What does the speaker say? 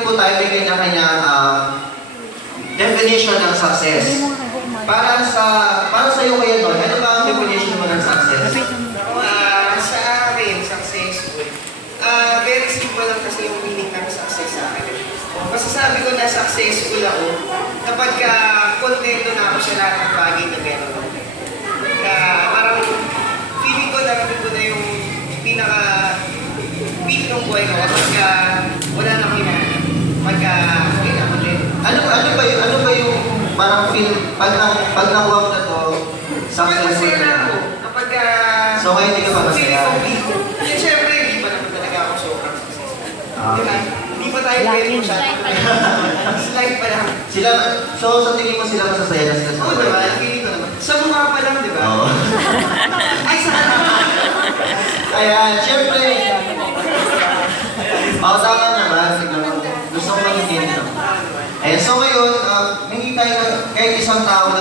po tayo may kanya-kanyang um, definition ng success. Para sa para sa iyo kuya Don, ano ba ang definition mo ng success? Ah, sa akin, successful. Ah, very simple lang kasi yung meaning ng success sa akin. Masasabi ko na successful ako kapag ka kontento na ako sa lahat ng bagay na meron ako. Kaya parang feeling ko na ko na yung pinaka peak ng buhay ko kapag ka na, kontento. Ano ano ba yung ano ba yung parang feel pag nang pag nawag na to Kapag successful masaya na na? ako, kapag ka... So, ngayon hindi ka pa masaya? Eh, syempre, hindi pa naman talaga ako sobrang. Ah. Hindi pa tayo pwede masyadong Slide pa lang. Sila so sa tingin mo sila masasaya na sila sa Oo nila? feeling ko naman. Sa mukha pa lang, di ba? Oo. Ay, sa ano? Ayan, syempre. Oo, tama naman. Tignan mo. Hindi tayo kahit isang tao na